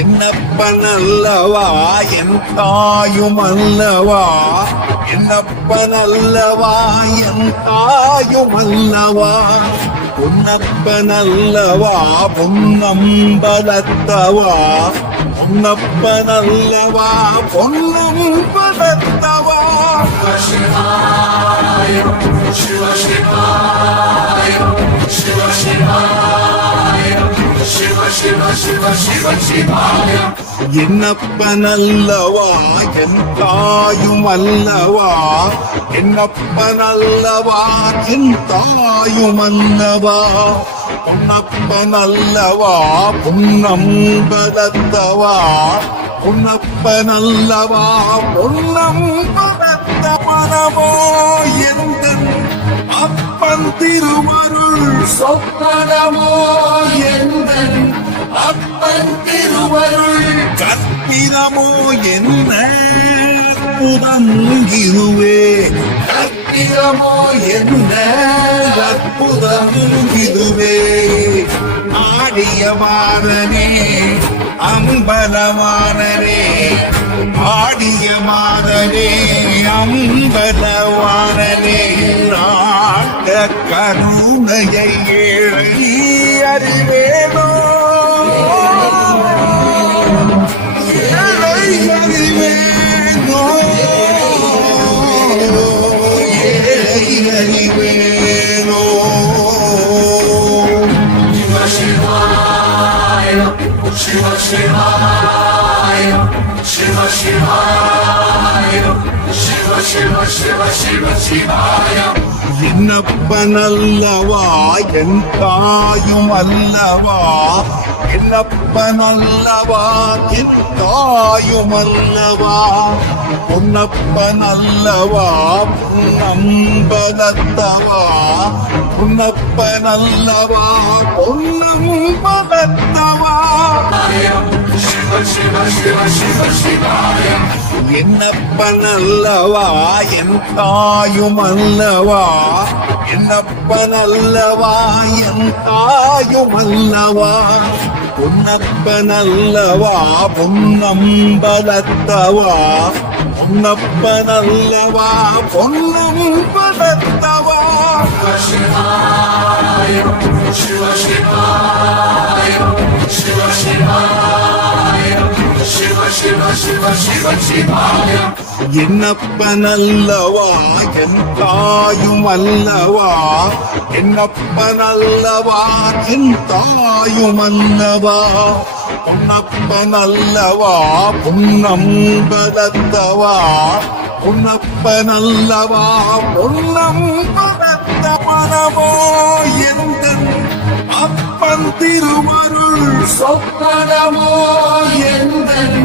என்னப்பனல்லவா என் தாயுமல்லவா, என்னப்பனல்லவா என் தாயுமல்லவா, பொன்னப்பனல்லவா பொன்னம்பலத்தவா, பொன்னப்பனல்லவா பொன்னம்பலத்தவா. சிவ சிவாய சிவ சிவாய சிவ சிவ சிவ சிவ சிவாய. என்னப்பனல்லவா என் தாயுமல்லவா, என்னப்பனல்லவா என் தாயுமல்லவா, பொன்னப்பனல்லவா பொன்னம்பலத்தவா, பொன்னப்பனல்லவா பொன்னம்பலத்தவனவோ எந்தன் அப்பன் திருவருள் சொப்பனமோ எந்தன் அப்பன் திருவருள் கற்பிதமோ என்ன புதங்கிருவே, கற்பிதமோ என்ன அற்புதங்கிருவே. ஆடியவானனே அம்பலவானனே, ஆடியவானனே அம்பலவானனே, நாட்ட கருணையை ஏழி அறிவேனோ, ஏழை அறிவேனோ, ஏழை அறிவேனோ. சிவ சிவாய சிவ சிவாய சிவ சிவ சிவ சிவ சிவாய. என்னப்பனல்லவா என் தாயுமல்லவா, என்னப்பனல்லவா என் தாயுமல்லவா, பொன்னப்பனல்லவா பொன்னம்பலத்தவா, பொன்னப்பனல்லவா பொன்னம்பலத்தவா. சிவ சிவ சிவ சிவ சிவாய. என்னப்பனல்லவா என் தாயுமல்லவா, என்னப்பனல்லவா என் தாயுமல்லவா, பொன்னப்பனல்லவா பொன்னம்பலத்தவா, பொன்னப்பனல்லவா பொன்னம்பலத்தவா. சிவ சிவாய சிவ சிவாய சிவ சிவ சிவ சிவ சிவாய. என்னப்பனல்லவா என் தாயுமல்லவா, என்னப்பனல்லவா என் தாயுமல்லவா, பொன்னப்பனல்லவா பொன்னம்பலத்தவா, பொன்னப்பனல்லவா பொன்னம்பலத்தவனவோ எந்தன் அப்பன் திருவருள் சொப்பனமோ எந்தன்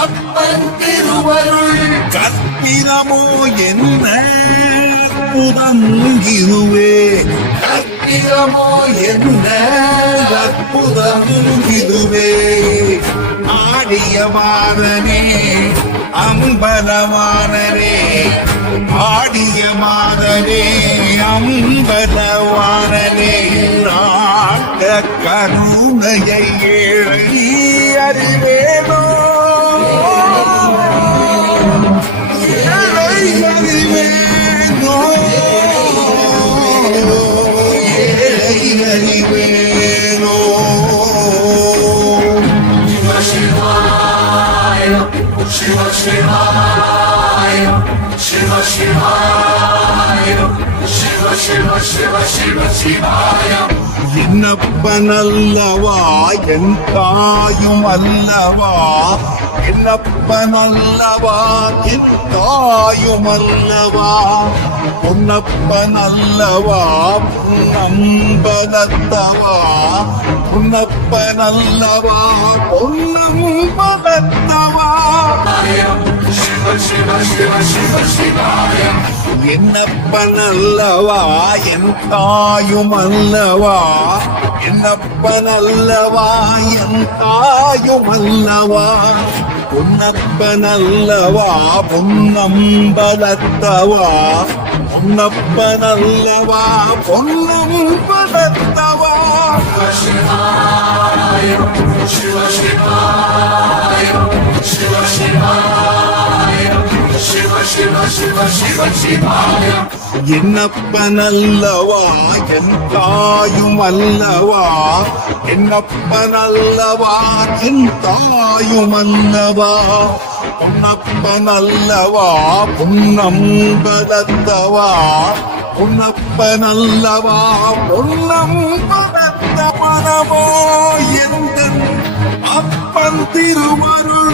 அப்பன் திருவருள் கற்பிதமோ என்ன புதங்கிருவே, கற்பிதமோ என்ன அற்புதங்கிருவே. ஆடியவானனே அம்பலவானனே, ஆடியவானனே அம்பலவானனே, நாட்ட கருணையை ஏழி அறிவேனோ, ஏழை அறிவேனோ, ஏழை அறிவேனோ. சிவ சிவாய சிவ சிவாய சிவ சிவாய சிவ சிவ சிவ சிவ சிவாய. என்னப்பனல்லவா என் தாயுமல்லவா, என்னப்பனல்லவா என் தாயுமல்லவா, பொன்னப்பனல்லவா பொன்னம்பலத்தவா, பொன்னப்பனல்லவா பொன்னம்பலத்தவா. சிவ சிவ சிவ சிவ சிவாய. என்னப்பனல்லவா என் தாயுமல்லவா, என்னப்பனல்லவா என் தாயுமல்லவா, பொன்னப்பனல்லவா பொன்னம்பலத்தவா, பொன்னப்பனல்லவா பொன்னம்பலத்தவா. என்னப்பனல்லவா என் தாயும் அல்லவா, என்னப்பனல்லவா என் தாயும் அல்லவா, பொன்னப்பனல்லவா பொன்னம்பலத்தவா, பொன்னப்பனல்லவா பொன்னம்பலத்த மனமோ எந்த அப்பன் திருவருள்